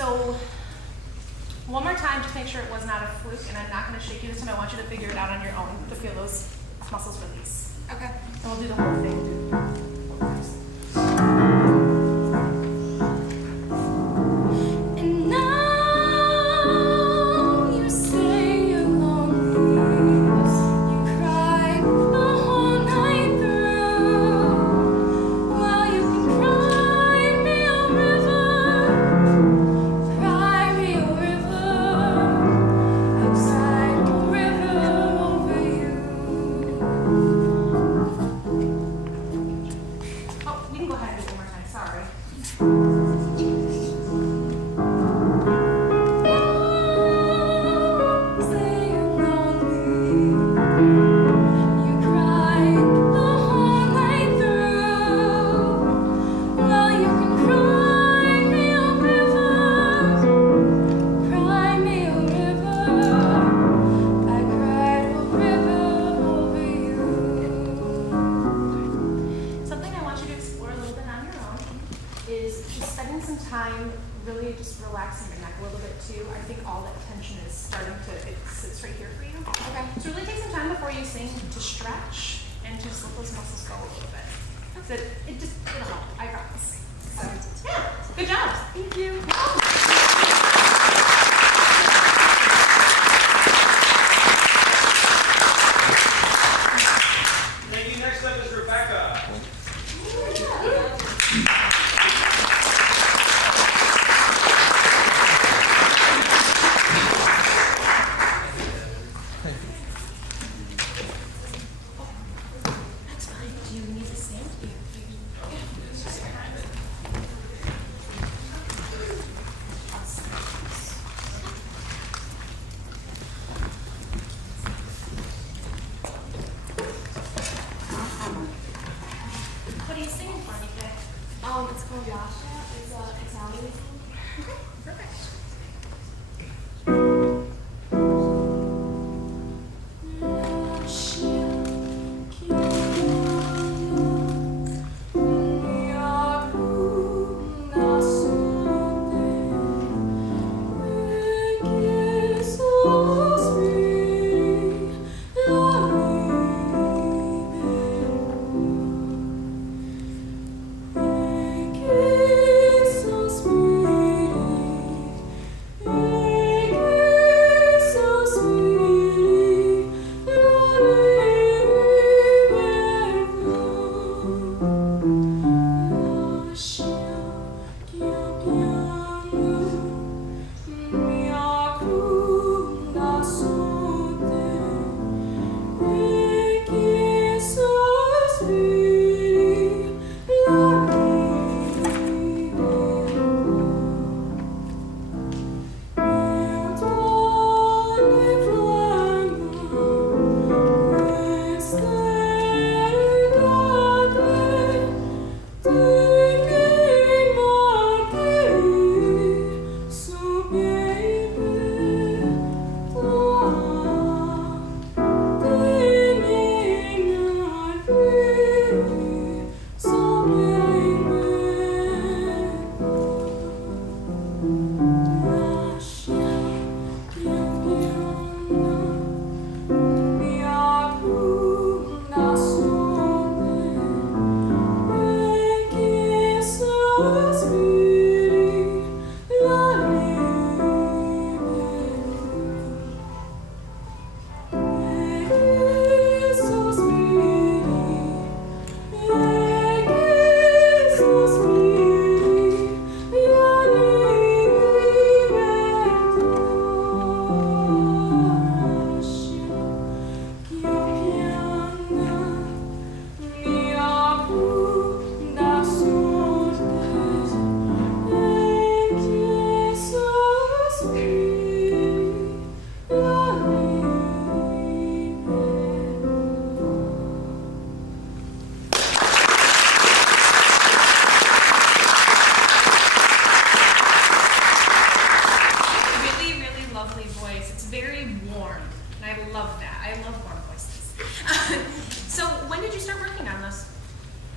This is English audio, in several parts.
So, one more time, just make sure it was not a fluke, and I'm not going to shake you this time. I want you to figure it out on your own to feel those muscles release. Okay. And we'll do the whole thing. And now you say you're lonely. You cried the whole night through. Well, you can cry me a river. Cry me a river. I've cried a river over you. Oh, we can go ahead and do it one more time. Sorry. Say you're lonely. You cried the whole night through. Well, you can cry me a river. Cry me a river. I cried a river over you. Something I want you to explore a little bit on your own is just spending some time really just relaxing your neck a little bit too. I think all that tension is starting to, it sits right here for you. Okay. So really take some time before you sing to stretch and just let those muscles go a little bit. So it'll help, I promise. So, yeah, good job. Thank you. Thank you. Next up is Rebecca. That's fine. Do you need to sing? What are you singing for me today? It's called Yasha. It's Italian. Okay, perfect.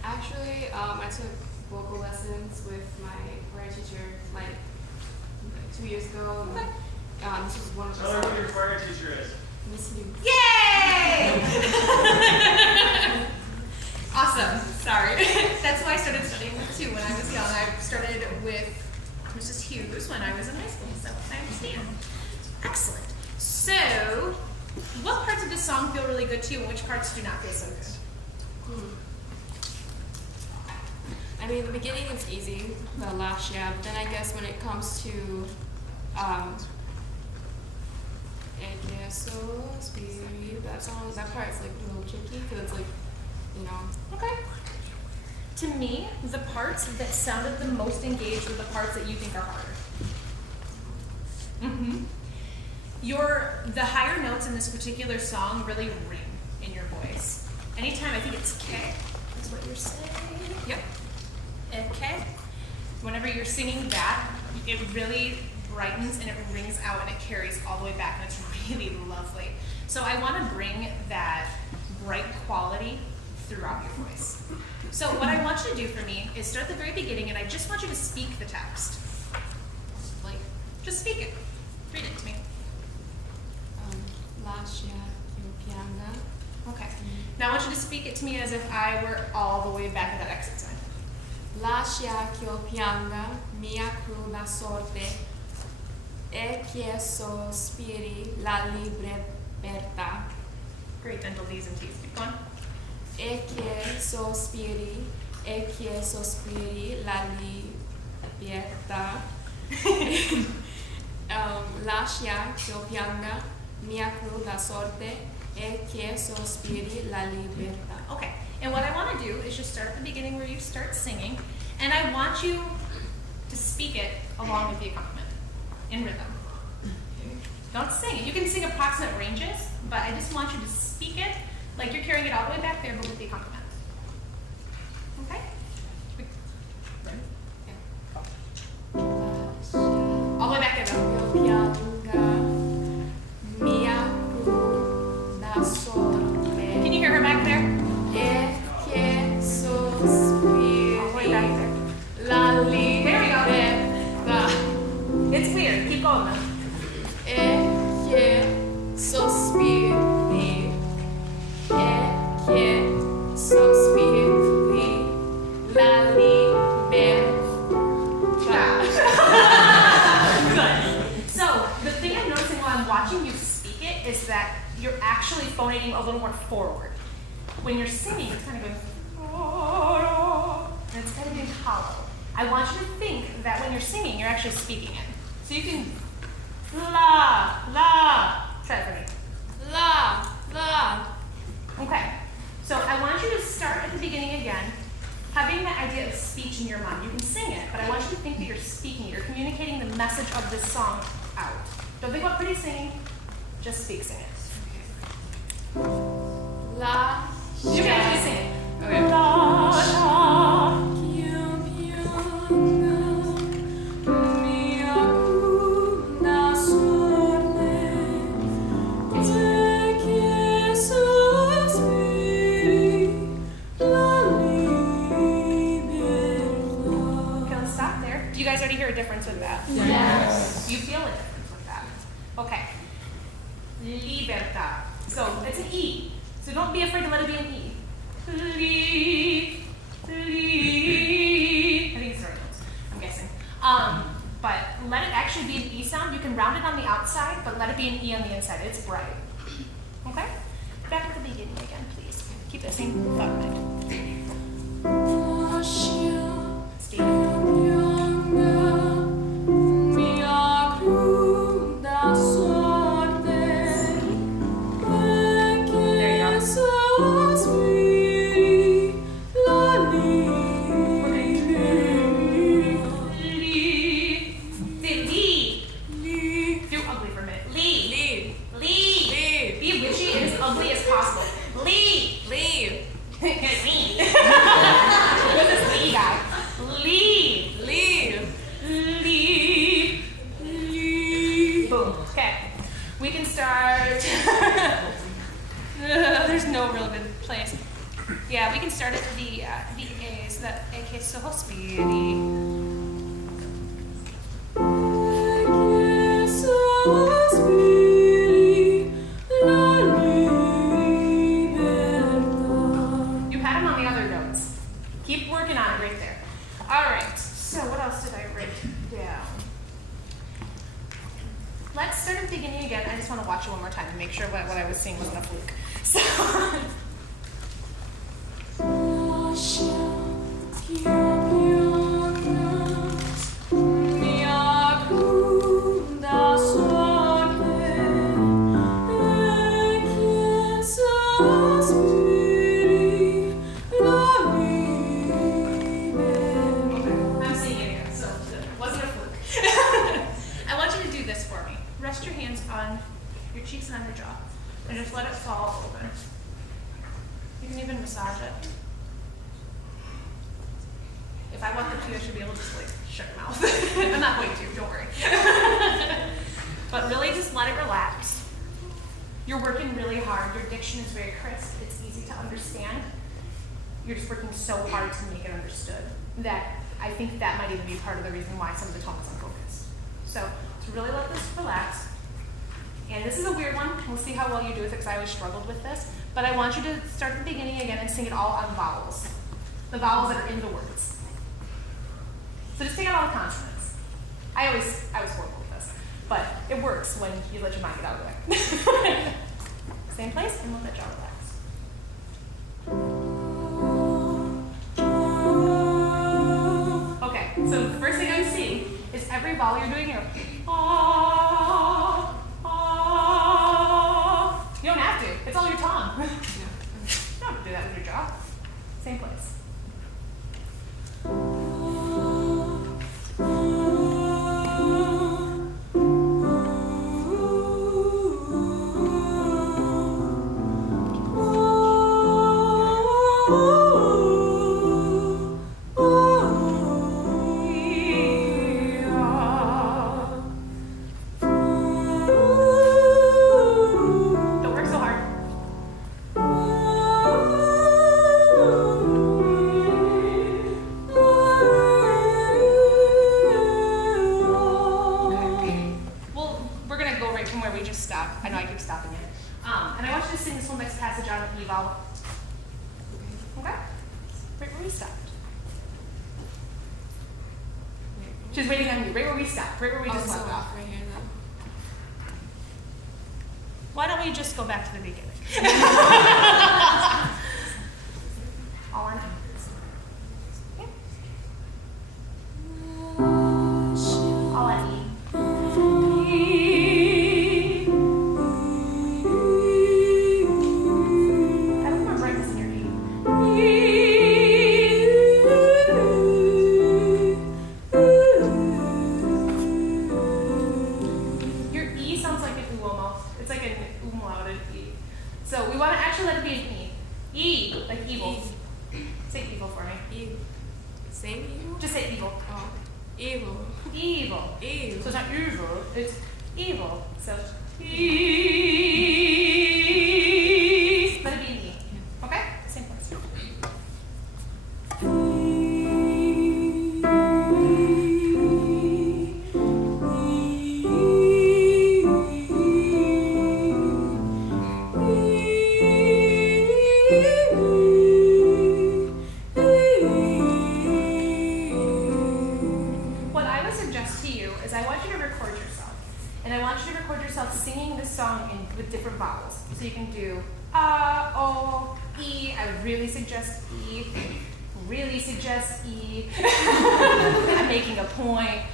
Actually, I took vocal lessons with my choir teacher like like 2 years ago. Okay. This was one of the Tell her who your songs. choir teacher is. Miss you. Yay! Awesome. Sorry. That's why I started studying with too when I was young. I started with Mrs. Hughes when I was in high school, so I understand. Excellent. So, what parts of this song feel really good to you and which parts do not feel so good? I mean, the beginning is easy, the last year, but then I guess when it comes to it is so sweet, that song, that part's like a little tricky because it's like, you know. Okay. To me, the parts that sounded the most engaged were the parts that you think are harder. The higher notes in this particular song really ring in your voice. Anytime I think it's K, that's what you're saying. Yep. K. Whenever you're singing that, it really brightens and it rings out and it carries all the way back and it's really lovely. So I want to bring that bright quality throughout your voice. So what I want you to do for me is start at the very beginning and I just want you to speak the text. Like, just speak it. Read it to me. Last year, pianga. Okay. Now I want you to speak it to me as if I were all the way back at that exit sign. Lascia ch'io pianga, mia cruda sorte, e che sospiri la libertà. Great dental D's and T's. Keep going. E che sospiri la libertà. Lascia ch'io pianga, mia cruda sorte, e che sospiri la libertà. Okay. And what I want to do is just start at the beginning where you start singing, and I want you to speak it along with the accompaniment in rhythm. Don't sing it. You can sing approximate ranges, but I just want you to speak it like you're carrying it all the way back there, but with the accompaniment. Okay? Ready? Yeah. All the way back there, though. Pianga, mia cruda sorte. Can you hear her back there? E che sospiri All the way back there. la There we go. libertà. It's weird. Keep going, though. E che sospiri, e che sospiri la libertà. Good. So, the thing I'm noticing while I'm watching you speak it is that you're actually phonating a little more forward. When you're singing, it's kind of going, and it's kind of being hollow. I want you to think that when you're singing, you're actually speaking it. So you can, la, la. Try it for me. La, la. Okay. So I want you to start at the beginning again, having that idea of speech in your mind. You can sing it, but I want you to think that you're speaking it. You're communicating the message of this song out. Don't think about pretty singing, just sing it. La. You can actually sing it. Okay. La, la. Okay, let's stop there. Do you guys already hear a difference with that? Yes. You feel a difference with that. Okay. Libertà. So it's an E. So don't be afraid to let it be an E. I think it's the right notes, I'm guessing. But let it actually be an E sound. You can round it on the outside, but let it be an E on the inside. It's bright. Okay? Back at the beginning again, please. Keep the same thought in mind. Steve. There's no real good place. Yeah, we can start at the A's, the A che sospiri. sospiri la libertà. You had them on the other notes. Keep working on it right there. All right, so what else did I write down? Let's start at the beginning again. I just want to watch it one more time and make sure what I was seeing wasn't a fluke. So, Lascia che piangas mia cruda sorte e che sospiri la libertà. I'm seeing it again, so it wasn't a fluke. I want you to do this for me. Rest your hands on your cheeks and on your jaw, and just let it fall open. You can even massage it. If I walk up to you, I should be able to just like shut your mouth. I'm not going to, don't worry. But really just let it relax. You're working really hard. Your diction is very crisp. It's easy to understand. You're just working so hard to make it understood that I think that might even be part of the reason why some of the tone is unfocused. So really let this relax. And this is a weird one. We'll see how well you do with it because I always struggled with this. But I want you to start at the beginning again and sing it all on vowels. The vowels that are in the words. So just take out all the consonants. I was horrible with this. But it works when you let your mind get out of the way. Same place and let that jaw relax. Okay, so the first thing I'm seeing is every vowel you're doing here. You don't have to. It's all your tongue. You don't have to do that with your jaw. Same place. Don't work so hard. Well, we're gonna go right from where we just stopped. I know I keep stopping you. And I want you to sing this whole next passage on the E vowel. Okay? Right where we stopped. She's waiting on you. Right where we stopped. Right where we just left off. Right here now. Why don't we just go back to the beginning? All on E. Okay. All on E. I don't want brightness in your E. Your E sounds like an oo almost. It's like an umlauted E. So we want to actually let it be an E. E, like evil. Say evil for me. Evil. Same evil? Just say evil. Oh. Evil. Evil. Evil. So it's not evil, it's evil. So E. Let it be an E. Okay? Same place. What I would suggest to you is I want you to record yourself. And I want you to record yourself singing this song with different vowels. So you can do O, E. I would really suggest E. Really suggest E. I'm making a point.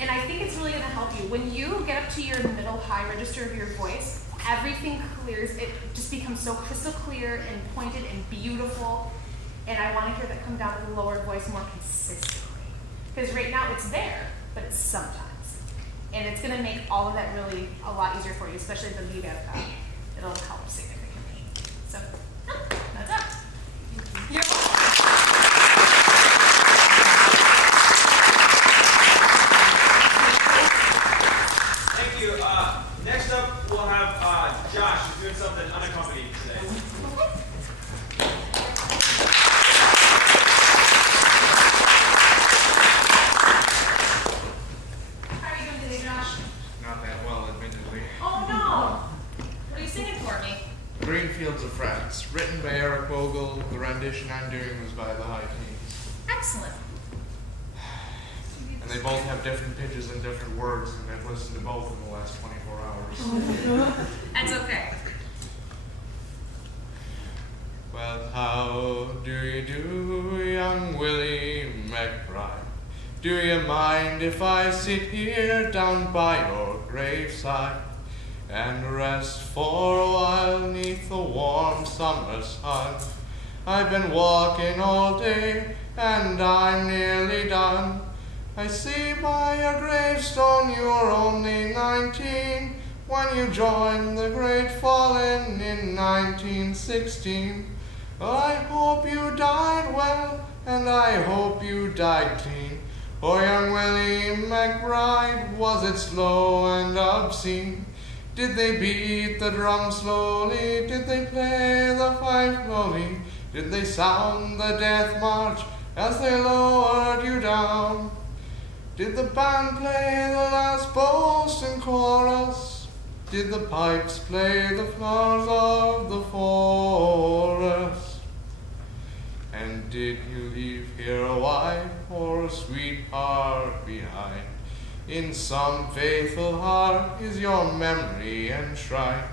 And I think it's really going to help you. When you get up to your middle high register of your voice, everything clears. It just becomes so crystal clear and pointed and beautiful. And I want to hear that come down to the lower voice more consistently. Because right now it's there, but it's sometimes. And it's going to make all of that really a lot easier for you, especially the legato. It'll help significantly. So, that's it. You're welcome. Thank you. Next up, we'll have Josh, who's doing something unaccompanied today. How are you doing today, Josh? Not I'm doing was by the High Kings. Excellent. And they both have different pitches and different words, and I've listened to both in the last 24 hours. That's okay. Well, how do you do, young Willie McBride? Do you mind if I sit here down by your graveside and rest for a while neath the warm summer sun? I've been walking all day and I'm nearly done. I see by your gravestone you were only 19 when you joined the great fallen in 1916. Well, I hope you died well and I hope you died clean. Oh, young Willie McBride, was it slow and obscene? Did they beat the drum slowly? Did they play the fife lowly? Did they sound the death march as they lowered you down? Did the band play the last post and chorus? Did the pipes play the flowers of the forest? And did you leave here a wife or a sweetheart behind? In some faithful heart is your memory enshrined.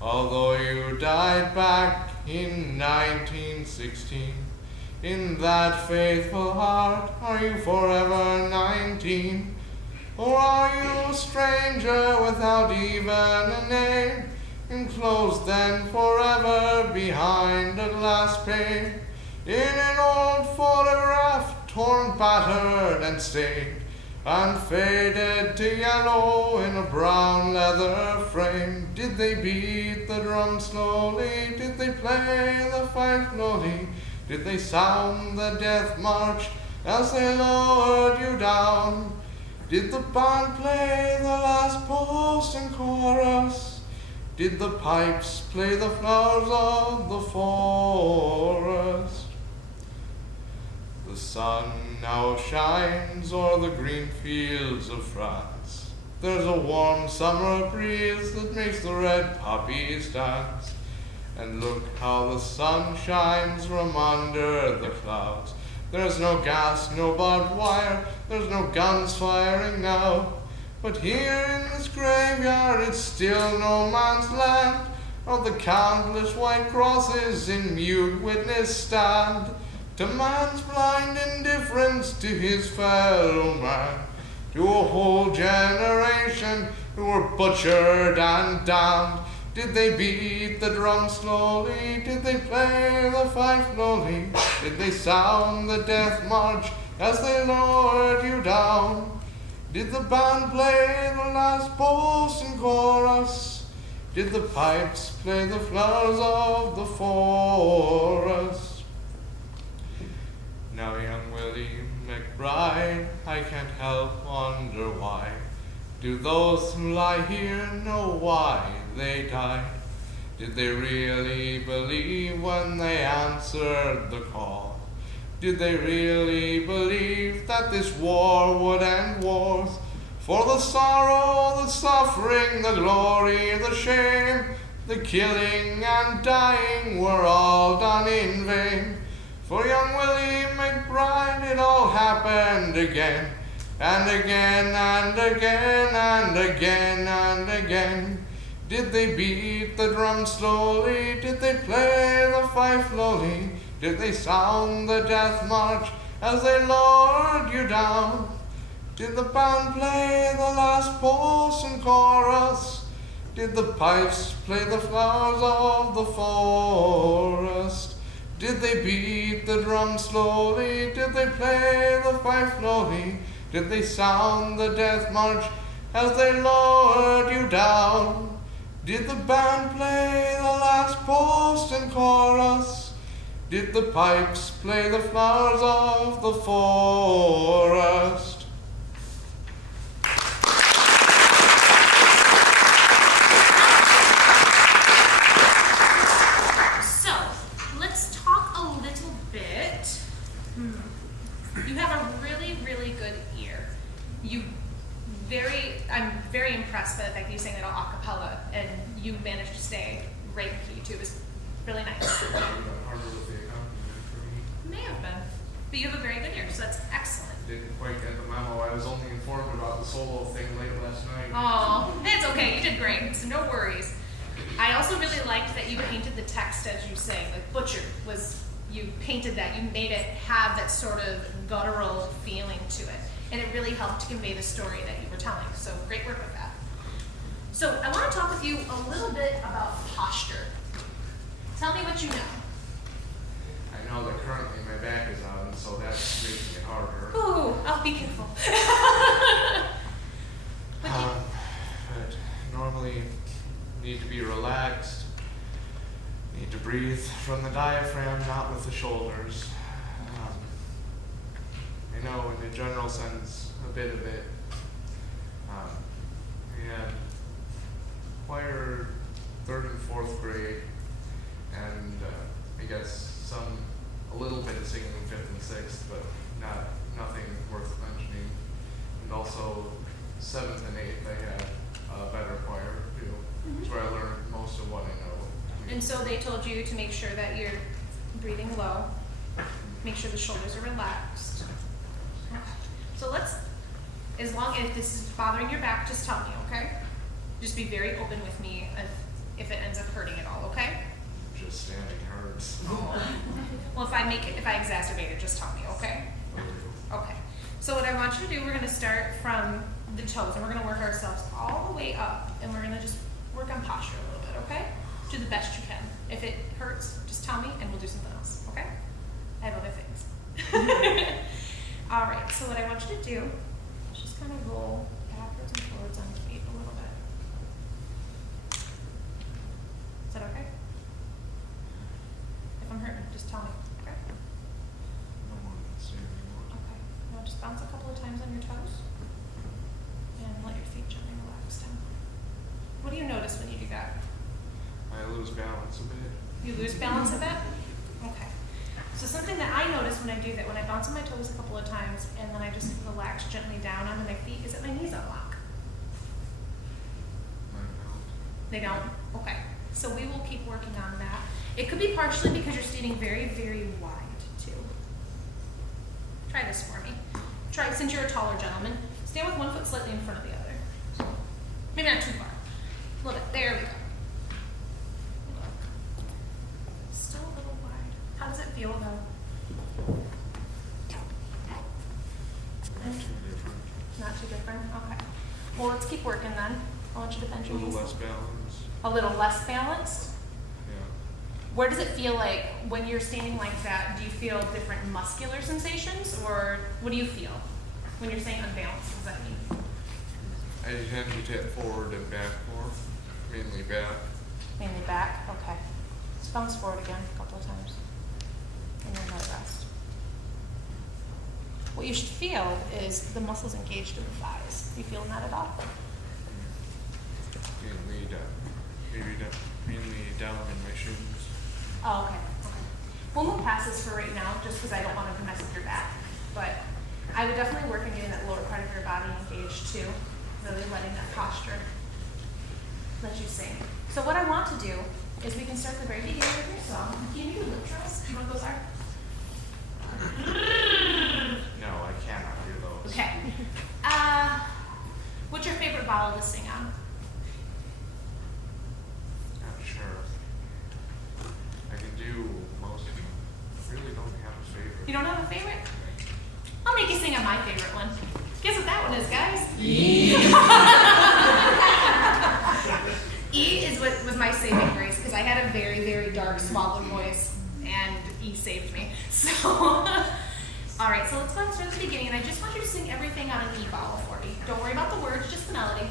Although you died back in 1916, in that faithful heart are you forever 19? Or are you a stranger without even a name, enclosed then forever behind a glass pane? In an old photograph, torn, battered, and stained, and faded to yellow in a brown leather frame. Did they beat the drum slowly? Did they play the fife slowly? Did they sound the death march as they lowered you down? Did the band play the last post and chorus? Did the pipes play the flowers of the forest? The sun now shines o'er the green fields of France. There's a warm summer breeze that makes the red poppies dance. And look how the sun shines from under the clouds. There's no gas, no barbed wire, there's no guns firing now. But here in this graveyard it's still no man's land, of the countless white crosses in mute witness stand to man's blind indifference to his fellow man, to a whole generation who were butchered and damned. Did they beat the drum slowly? Did they play the fife slowly? Did they sound the death march as they lowered you down? Did the band play the last post and chorus? Did the pipes play the flowers of the forest? Now, young Willie McBride, I can't help wonder why. Do those who lie here know why they died? Did they really believe when they answered the call? Did they really believe that this war would end wars? For the sorrow, the suffering, the glory, the shame, the killing and dying were all done in vain. For young Willie McBride, it all happened again, and again, and again, and again, and again. Did they beat the drum slowly? Did they play the fife slowly? Did they sound the death march as they lowered you down? Did the band play the last post and chorus? Did the pipes play the flowers of the forest? Did they beat the drum slowly? Did they play the fife slowly? Did they sound the death march as they lowered you down? Did the band play the last post and chorus? Did the pipes play the flowers of the forest? I'm very impressed by the fact that you sang that all a cappella and you managed to stay right in key too. It was really nice. Harder with the accompaniment for me. But you have a very good ear, so that's excellent. Didn't quite get the memo. I was only informed about the solo thing late last night. Oh, it's okay. You did great. So no worries. I also really liked that you painted the text as you sang. Like Butcher was, you painted that. You made it have that sort of guttural feeling to it. And it really helped to convey the story that you were telling. So great work with that. So I want to talk with you a little bit about posture. Tell me what you know. I know that currently my back is on, so that's making it harder. Ooh, I'll be careful. But But normally need to be relaxed. Need to breathe from the diaphragm, not with the shoulders. I know in the general sense a bit of it. We had choir 3rd and 4th grade, and I guess a little bit of singing in 5th and 6th, but nothing worth mentioning. And also 7th and 8th, I had a better choir too. That's where I learned most of what I know. And so they told you to make sure that you're breathing low, make sure the shoulders are relaxed. So as long as this is bothering your back, just tell me, okay? Just be very open with me if it ends up hurting at all, okay? Just standing hurts. Well, if I exacerbate it, just tell me, okay? Okay. So what I want you to do, we're going to start from the toes, and we're going to work ourselves all the way up, and we're going to just work on posture a little bit, okay? Do the best you can. If it hurts, just tell me, and we'll do something else, okay? I have other things. All right, so what I want you to do is just kind of roll backwards and forwards on your feet a little bit. Is that okay? If I'm hurting, just tell me, okay? No more than standing anymore. Okay. Now just bounce a couple of times on your toes and let your feet gently relax down. What do you notice when you do that? I lose balance a bit. You lose balance a bit? Okay. So something that I notice when I do that, when I bounce on my toes a couple of times and then I just relax gently down onto my feet, is that my knees unlock. They don't? Okay. So we will keep working on that. It could be partially because you're standing very, very wide too. Try this for me. Try, since you're a taller gentleman, stand with one foot slightly in front of the other. Maybe not too far. A little bit. There we go. Still a little wide. How does it feel though? Not too different. Not too different? Okay. Well, let's keep working then. I want you to bend A your little knees. less balance. A little less balanced? Yeah. Where does it feel like when you're standing like that? Do you feel different muscular sensations, or what do you feel when you're saying unbalanced? What does that mean? I tend to tip forward and back more. Mainly back. Mainly back? Okay. Let's bounce forward again a couple of times. And then let it rest. What you should feel is the muscles engaged in the thighs. Are you feeling that at all? Mainly down in my shoes. Oh, okay. Okay. We'll move past this for right now, just because I don't want to mess with your back. But I would definitely work on getting that lower part of your body engaged too. Really letting that posture let you sing. So what I want to do is we can start at the very beginning of your song. Can you do lip trills? Do you know what those are? No, I cannot do those. Okay. What's your favorite vowel to sing on? Not sure. I can do most of them. I really don't have a favorite. You don't have a favorite? I'll make you sing on my favorite one. Guess what that one is, guys? E is what was my saving grace, because I had a very, very dark, swallowed voice, and E saved me. So, all right, so let's go and start at the beginning, and I just want you to sing everything on an E vowel for me. Don't worry about the words, just the melody.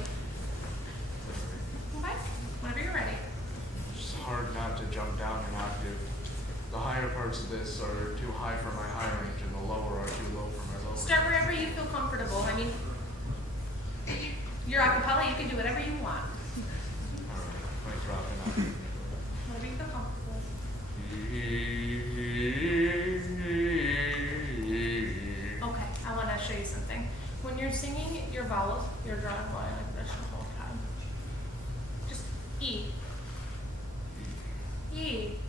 Okay? Whenever you're ready. It's hard not to jump down an octave. The higher parts of this are too high for my high range, and the lower are too low for my low range. Start wherever you feel comfortable. I mean, you're a cappella, you can do whatever you want. Alright, might drop an octave. Whatever you feel comfortable with. Okay, I want to show you something. When you're singing your vowels, you're drawing line like this the whole time. Just E. E.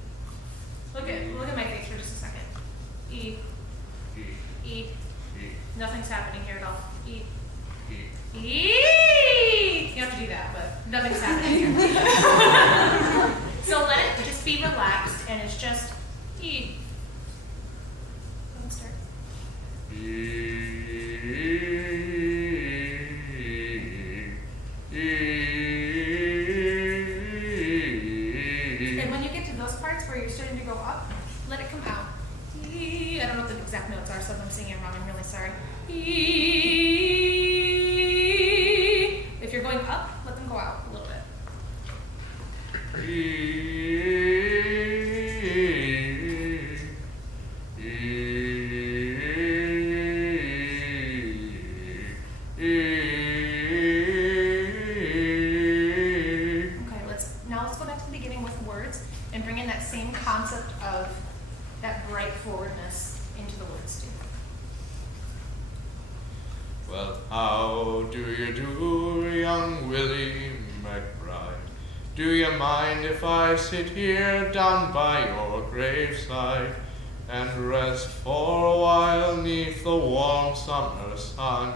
Look at my face for just a second. E. E. Nothing's happening here at all. E. E. E. You don't have to do that, but nothing's happening here. So let it just be relaxed, and it's just E. Let's start. And when you get to those parts where you're starting to go up, let it come out. E. I don't know what the exact notes are, so if I'm singing it wrong, I'm really sorry. E. If you're going up, let them go out a little bit. Let's go back to the beginning with words and bring in that same concept of that bright forwardness into the words too. Well, how do you do, young Willie McBride? Do you mind if I sit here down by your graveside and rest for a while neath the warm summer sun?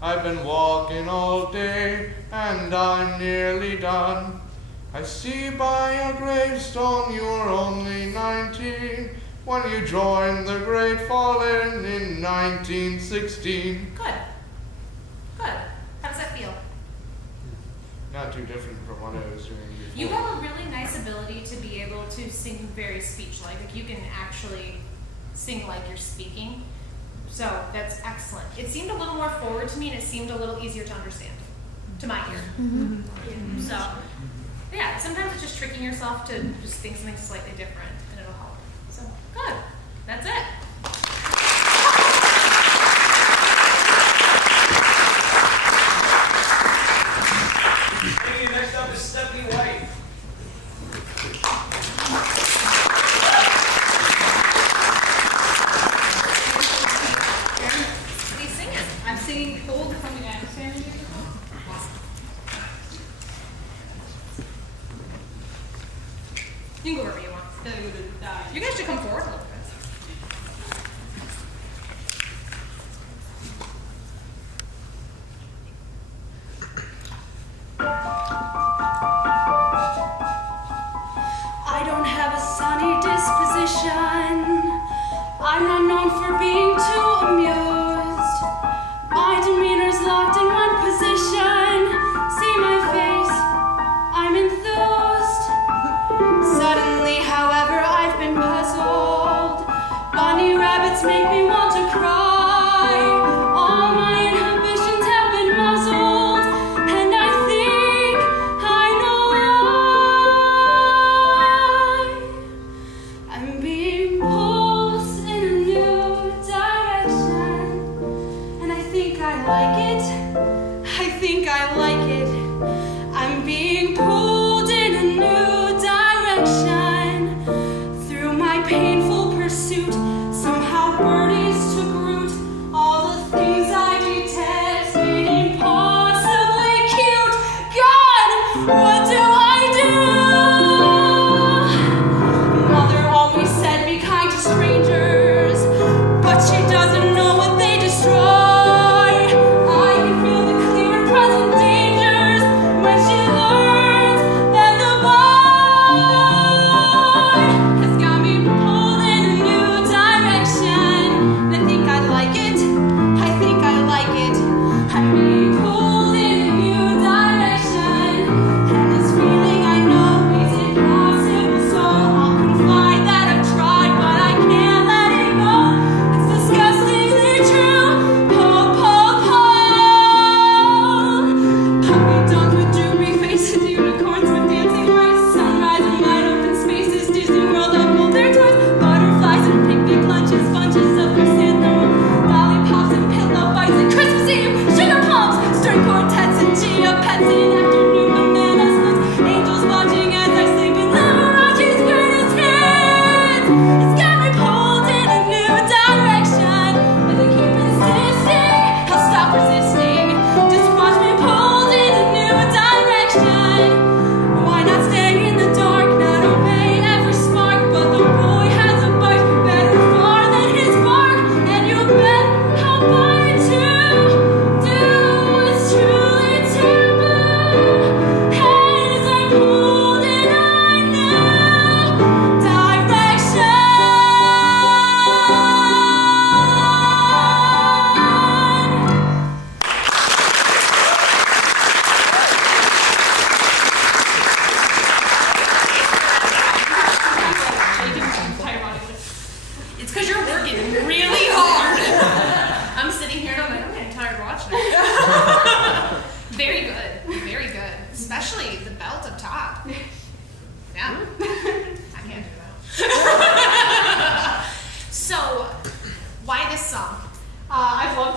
I've been walking all day and I'm nearly done. I see by your gravestone you were only 19 when you joined the Great Fallen in 1916. Good. Good. How does that feel? Not too different from what I was doing before. You have a really nice ability to be able to sing very speech-like. Like you can actually sing like you're speaking. So that's excellent. It seemed a little more forward to me, and it seemed a little easier to understand to my ear. So yeah, sometimes it's just tricking yourself to just think something slightly different, and it'll help. So good. That's it. Thank you. Next up is Stephanie White. What are you singing? I'm singing Cold from the Anderson musical. You can go wherever you want. You guys should come forward a little bit. I don't have a sunny disposition. I'm not known for being too amused. My demeanor's locked in one position. See my face, I'm enthused. Suddenly, however, I've been puzzled. Bunny rabbits make me want to cry. All my inhibitions have been muzzled, and I think I know why. I'm being pulled in a new direction, and I think I like it. I think I like it. I'm being pulled in a new direction through my painful pursuit, somehow birdie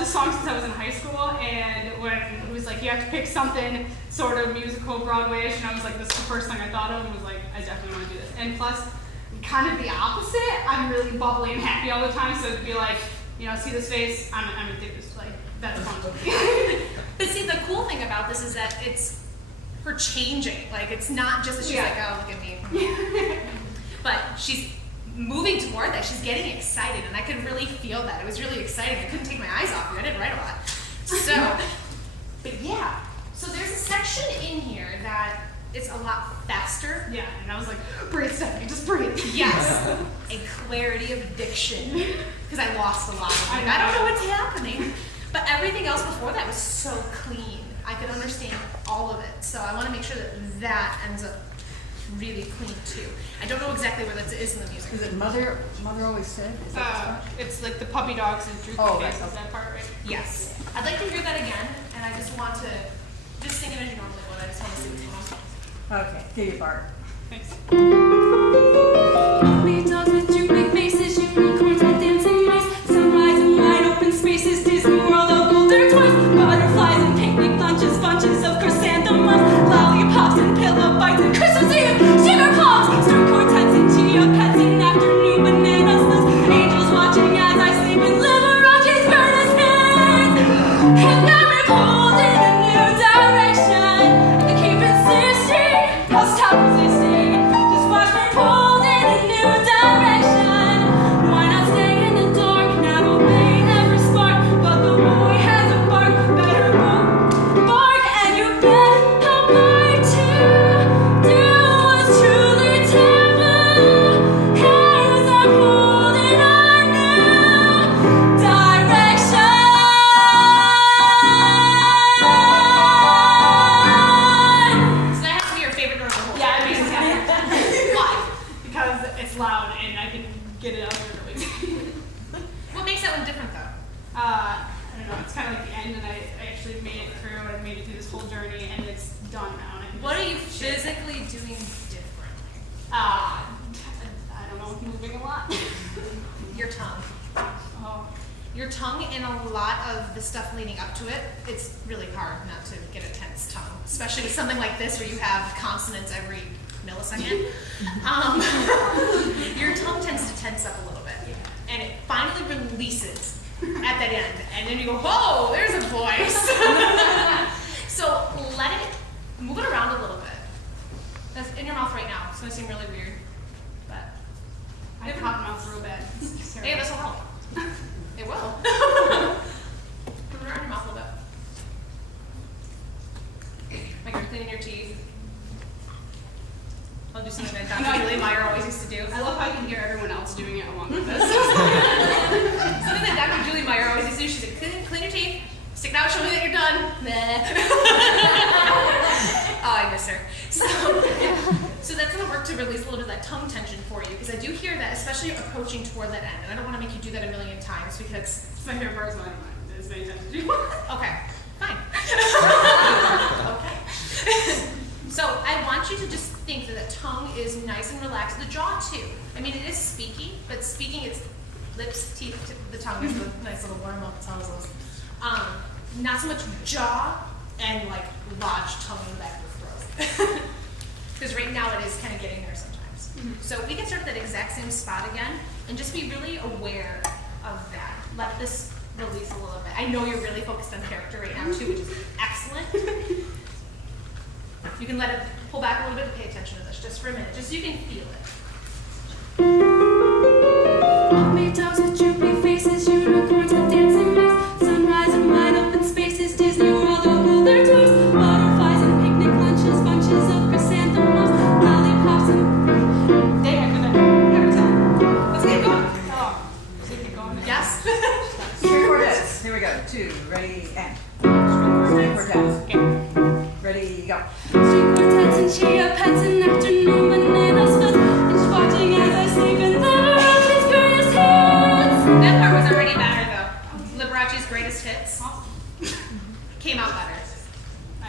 this song since I was in high school, and when it was like, you have to pick something sort of musical Broadway-ish, and I was like, this is the first thing I thought of, and was like, I definitely want to do this. And plus, kind of the opposite, I'm really bubbly and happy all the time, so to be like, you know, see this face, I'm enthused. Like, that's fun to me. But see, the cool thing about this is that it's her changing. Like, it's not just that she's like, oh, look at me. But she's moving toward that. She's getting excited, and I could really feel that. It was really exciting. I couldn't take my eyes off you. I didn't write a lot. So, but yeah. So there's a section in here that it's a lot faster. Yeah, and I was like, breathe, Stephanie, just breathe. Yes. A clarity of diction. Because I lost a lot. I don't know what's happening. But everything else before that was so clean. I could understand all of it. So I want to make sure that that ends up really clean too. I don't know exactly where that is in the music. Is it Mother Always Said? Is that It's like the puppy dogs and droopy Oh, faces, right. that part, right? Yes. I'd like to hear that again, and I just want to just sing it as you normally would. I just want to see what's going on. okay, give you a part. Thanks. Puppy dogs with droopy faces, unicorns with dancing mice, sunrise and wide open spaces, Disney World of older toys, butterflies and picnic lunches, bunches of chrysanthemums, lollipops and pillow bites and Christmas Eve sugar plums, string quartets and chia pets and afternoon banana splits, angels watching as I sleep in Liberace's furnace hands. And now we're pulled in a new direction. I keep insisting, I'll stop resisting. Just watch me pulled in a new direction. Why not stay in the dark? Not obey every spark, but the boy has a bark. Better bark, and you bet I'll bite too. Do what's truly taboo. As I'm pulled in a new direction. So that has to be your favorite note of the whole Yeah, thing. it makes sense. Why? Because it's loud and I can get it out there really. What makes that one different though? I don't know, it's kind of like the end, and I actually made it through, and I made it through this whole journey, and it's done now. And I can What just are you share it. physically doing differently? I don't know, moving a lot. Your tongue. Oh, Your tongue and a lot of the stuff leading up to it, it's really hard not to get a tense tongue, especially with something like this where you have consonants every millisecond. Your tongue tends to tense up a little bit, and it finally releases at that end, and then you go, whoa, there's a voice. So let it, move it around a little bit. That's in your mouth right now. It's gonna seem really weird, but I have cotton mouth real bad. It's hey, terrible. this will help. It will. Put it around your mouth a little bit. Like you're cleaning your teeth. I'll do something that Dr. Julie Meyer always used to do. I love how I can hear everyone else doing it along with this. Something that Dr. Julie Meyer always used to do. She's like, clean your teeth, stick it out, show me that you're done. Oh, I miss her. So that's gonna work to release a little bit of that tongue tension for you, because I do hear that, especially approaching toward that end, and I don't want to make you do that a million times because. It's my favorite part, so I don't mind as many times as you want. Okay, fine. Okay. So I want you to just think that the tongue is nice and relaxed. The jaw too. I mean, it is speaking, but speaking, it's lips, teeth, the tongue is the nice little warm up tonsils. Not so much jaw and like lodged tongue in the back of the throat. Because right now it is kind of getting there sometimes. So we can start at that exact same spot again and just be really aware of that. Let this release a little bit. I know you're really focused on character right now too, which is excellent. You can let it pull back a little bit and pay attention to this just for a minute, just so you can feel it. Puppy dogs with droopy faces, unicorns with dancing mice, sunrise and wide open spaces, Disney World of older toys, butterflies and picnic lunches, bunches of chrysanthemums, lollipops and Dang, I do that every time. Let's get going. Oh, does it keep going? Yes? String quartets. Here we go. 2, ready, and. String quartets. Ready, go. string quartets and chia pets and afternoon banana splits, and watching as I sleep in Liberace's greatest hits. That part was already better though. Liberace's greatest hits came out better.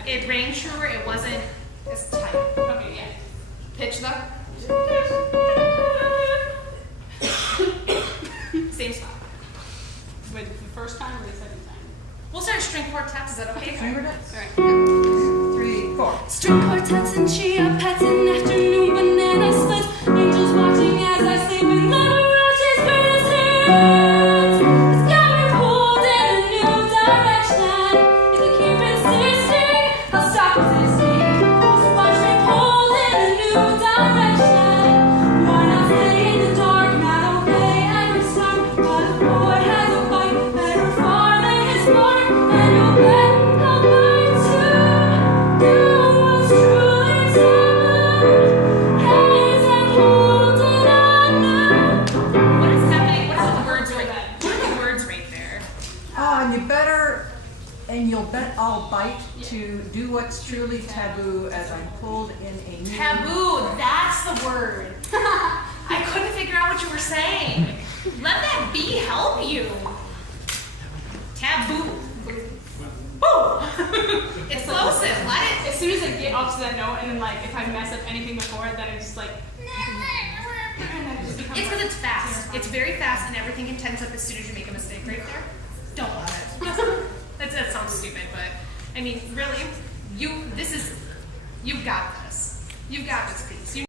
It rang truer, it wasn't as tight. Okay, yeah. Pitch though. Same spot. Wait, the first time or the second time? We'll start string quartets. Is that okay? String quartets? All right. 2, 3, 4. String quartets and chia pets and afternoon banana splits. Angels watching as I sleep and little roaches greatest hits. It's got me pulled in a new direction. If you keep insisting, I'll stop resisting. Just watch me pulled in a new direction. Why not stay in the dark, not obey every song? But a boy has a bite, better far than his mark. And you'll bet I'll bite too. Do what's truly taboo. Hands are holding on now. What is happening? What are the words right there? What are the words right there? And you'll bet I'll bite to do what's truly taboo as I'm pulled in a new. Taboo. That's the word. I couldn't figure out what you were saying. Let that bee help you. Taboo. Boo. It's explosive. Let it. As soon as I get up to that note, and then like if I mess up anything before it, then it's just like. And then it just becomes It's because it's fast. It's very fast, and everything can tense up as soon as you make a mistake right there. Don't let it. That sounds stupid, but I mean, really, you've got this. You've got this piece.